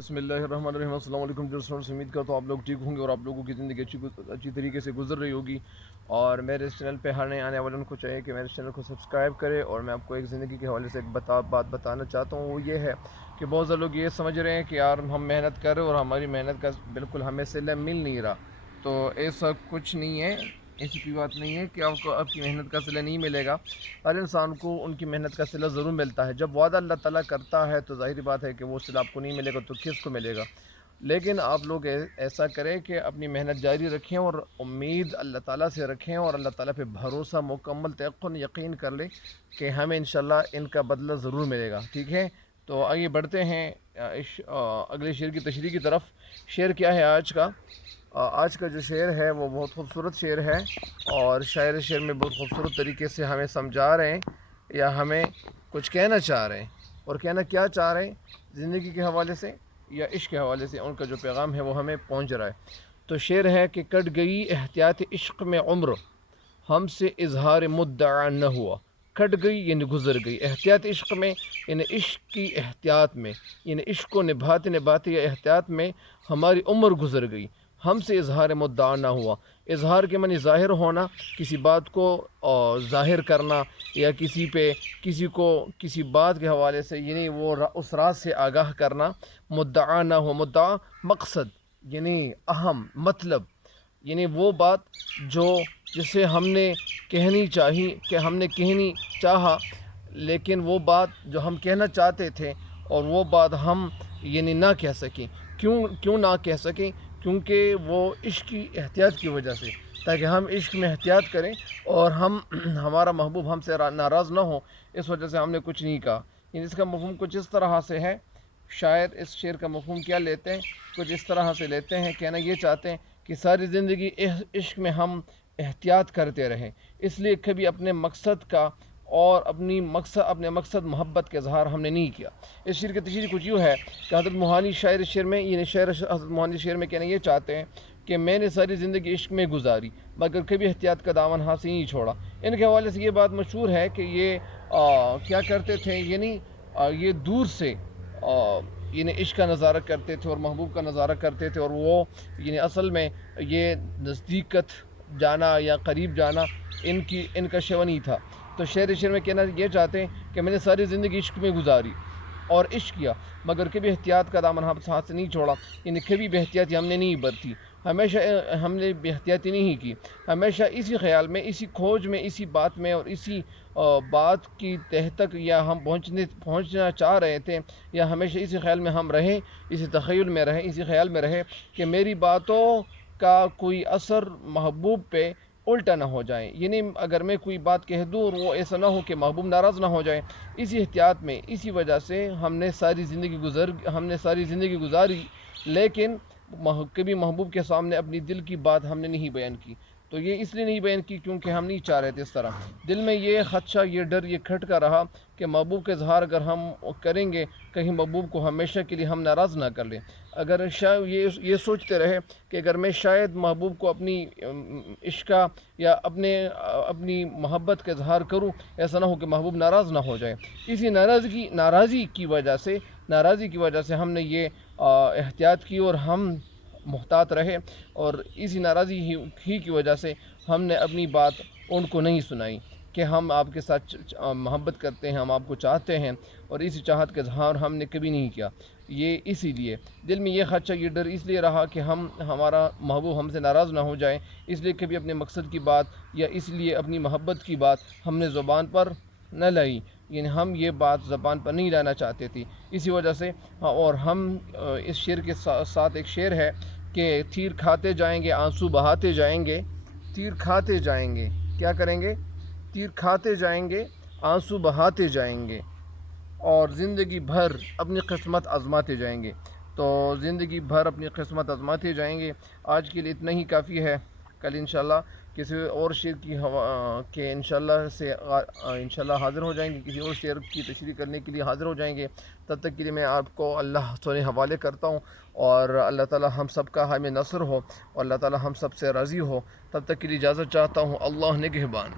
بسم اللہ الرحمن الرحیم۔ السلام علیکم دوستوں، امید کرتا ہوں آپ لوگ ٹھیک ہوں گے اور آپ لوگوں کی زندگی اچھی طریقے سے گزر رہی ہوگی۔ اور میرے اس چینل پہ ہر نئے آنے والوں کو چاہیے کہ میرے اس چینل کو سبسکرائب کرے۔ اور میں آپ کو ایک زندگی کے حوالے سے ایک بات بتانا چاہتا ہوں، وہ یہ ہے کہ بہت سے لوگ یہ سمجھ رہے ہیں کہ یار ہم محنت کر رہے ہیں اور ہماری محنت کا بالکل ہمیں صلہ مل نہیں رہا۔ تو ایسا کچھ نہیں ہے، ایسی کوئی بات نہیں ہے کہ آپ کو آپ کی محنت کا صلہ نہیں ملے گا۔ ہر انسان کو ان کی محنت کا صلہ ضرور ملتا ہے۔ جب وعدہ اللہ تعالیٰ کرتا ہے تو ظاہری بات ہے کہ وہ صلہ آپ کو نہیں ملے گا تو کس کو ملے گا۔ لیکن آپ لوگ ایسا کریں کہ اپنی محنت جاری رکھیں اور امید اللہ تعالیٰ سے رکھیں اور اللہ تعالیٰ پہ بھروسہ مکمل یقین کر لیں کہ ہمیں انشاءاللہ ان کا بدلہ ضرور ملے گا، ٹھیک ہے۔ تو آئیے بڑھتے ہیں اگلے شعر کی تشریح کی طرف۔ شعر کیا ہے آج کا؟ آج کا جو شعر ہے وہ بہت خوبصورت شعر ہے، اور شعر میں بہت خوبصورت طریقے سے ہمیں سمجھا رہے ہیں یا ہمیں کچھ کہنا چاہ رہے ہیں۔ اور کہنا کیا چاہ رہے ہیں؟ زندگی کے حوالے سے یا عشق کے حوالے سے ان کا جو پیغام ہے وہ ہمیں پہنچ رہا ہے۔ تو شعر ہے کہ کٹ گئی احتیاط عشق میں عمر، ہم سے اظہار مدعا نہ ہوا۔ کٹ گئی یعنی گزر گئی، احتیاط عشق میں یعنی عشق کی احتیاط میں، یعنی عشق کو نبھاتے یا احتیاط میں ہماری عمر گزر گئی، ہم سے اظہار مدعا نہ ہوا۔ اظہار کے معنی ظاہر ہونا، کسی بات کو ظاہر کرنا یا کسی کو کسی بات کے حوالے سے یعنی وہ اس راز سے آگاہ کرنا۔ مدعا نہ ہو، مدعا مقصد یعنی اہم مطلب، یعنی وہ بات جسے ہم نے کہنی چاہا لیکن وہ بات جو ہم کہنا چاہتے تھے اور وہ بات ہم یعنی نہ کہہ سکیں۔ کیوں نہ کہہ سکیں؟ کیونکہ وہ عشق کی احتیاط کی وجہ سے، تاکہ ہم عشق میں احتیاط کریں اور ہمارا محبوب ہم سے ناراض نہ ہو، اس وجہ سے ہم نے کچھ نہیں کہا۔ یعنی اس کا مفہوم کچھ اس طرح سے ہے، شاعر اس شعر کا مفہوم کیا لیتے ہیں؟ کچھ اس طرح سے لیتے ہیں، کہنا یہ چاہتے ہیں کہ ساری زندگی عشق میں ہم احتیاط کرتے رہیں، اس لیے کبھی اپنے مقصد کا اور اپنے مقصد محبت کا اظہار ہم نے نہیں کیا۔ اس شعر کی تشریح کچھ یوں ہے کہ حضرت موہانی شاعر حضرت موہانی شعر میں کہنا یہ چاہتے ہیں کہ میں نے ساری زندگی عشق میں گزاری مگر کبھی احتیاط کا دامن ہاتھ سے نہیں چھوڑا۔ ان کے حوالے سے یہ بات مشہور ہے کہ یہ کیا کرتے تھے، یعنی یہ دور سے یعنی عشق کا نظارہ کرتے تھے اور محبوب کا نظارہ کرتے تھے، اور وہ یعنی اصل میں یہ نزدیکت جانا یا قریب جانا ان کا شیوا نہیں تھا۔ تو شعر میں کہنا یہ چاہتے ہیں کہ میں نے ساری زندگی عشق میں گزاری اور عشق کیا مگر کبھی احتیاط کا دامن ہاتھ سے نہیں چھوڑا، یعنی کبھی بے احتیاطی ہم نے نہیں برتی، ہمیشہ ہم نے بے احتیاطی نہیں کی، ہمیشہ اسی خیال میں، اسی کھوج میں، اسی بات میں اور اسی بات کی تہ تک یا ہم پہنچنا چاہ رہے تھے، یا ہمیشہ اسی خیال میں ہم رہیں، اسی تخیل میں رہیں، اسی خیال میں رہے کہ میری باتوں کا کوئی اثر محبوب پہ الٹا نہ ہو جائے، یعنی اگر میں کوئی بات کہہ دوں اور وہ ایسا نہ ہو کہ محبوب ناراض نہ ہو جائے۔ اسی احتیاط میں، اسی وجہ سے ہم نے ساری زندگی گزاری، لیکن کبھی محبوب کے سامنے اپنی دل کی بات ہم نے نہیں بیان کی۔ تو یہ اس لیے نہیں بیان کی کیونکہ ہم نہیں چاہ رہے تھے اس طرح، دل میں یہ خدشہ، یہ ڈر، یہ کھٹکا رہا کہ محبوب کا اظہار اگر ہم کریں گے کہیں محبوب کو ہمیشہ کے لیے ہم ناراض نہ کر لیں۔ اگر یہ سوچتے رہے کہ اگر میں شاید محبوب کو اپنی عشق یا اپنی محبت کا اظہار کروں، ایسا نہ ہو کہ محبوب ناراض نہ ہو جائے، اسی ناراضی کی وجہ سے ہم نے یہ احتیاط کی اور ہم محتاط رہے، اور اسی ناراضی ہی کی وجہ سے ہم نے اپنی بات ان کو نہیں سنائی کہ ہم آپ کے ساتھ محبت کرتے ہیں، ہم آپ کو چاہتے ہیں، اور اسی چاہت کا اظہار ہم نے کبھی نہیں کیا۔ یہ اسی لیے دل میں یہ خدشہ، یہ ڈر اس لیے رہا کہ ہمارا محبوب ہم سے ناراض نہ ہو جائے، اس لیے کبھی اپنے مقصد کی بات یا اس لیے اپنی محبت کی بات ہم نے زبان پر نہ لائی، یعنی ہم یہ بات زبان پر نہیں لانا چاہتے تھے، اسی وجہ سے۔ اور ہم اس شعر کے ساتھ ایک شعر ہے کہ تیر کھاتے جائیں گے، آنسو بہاتے جائیں گے، تیر کھاتے جائیں گے، کیا کریں گے؟ تیر کھاتے جائیں گے، آنسو بہاتے جائیں گے، اور زندگی بھر اپنی قسمت آزماتے جائیں گے۔ تو زندگی بھر اپنی قسمت آزماتے جائیں گے۔ آج کے لیے اتنا ہی کافی ہے، کل انشاءاللہ کسی اور شعر کے انشاءاللہ حاضر ہو جائیں گے، کسی اور شعر کی تشریح کرنے کے لیے حاضر ہو جائیں گے۔ تب تک کے لیے میں آپ کو اللہ سے حوالے کرتا ہوں، اور اللہ تعالی ہم سب کا ہمیں نصر ہو، اور اللہ تعالی ہم سب سے راضی ہو۔ تب تک کے لیے اجازت چاہتا ہوں۔ اللہ نگہبان۔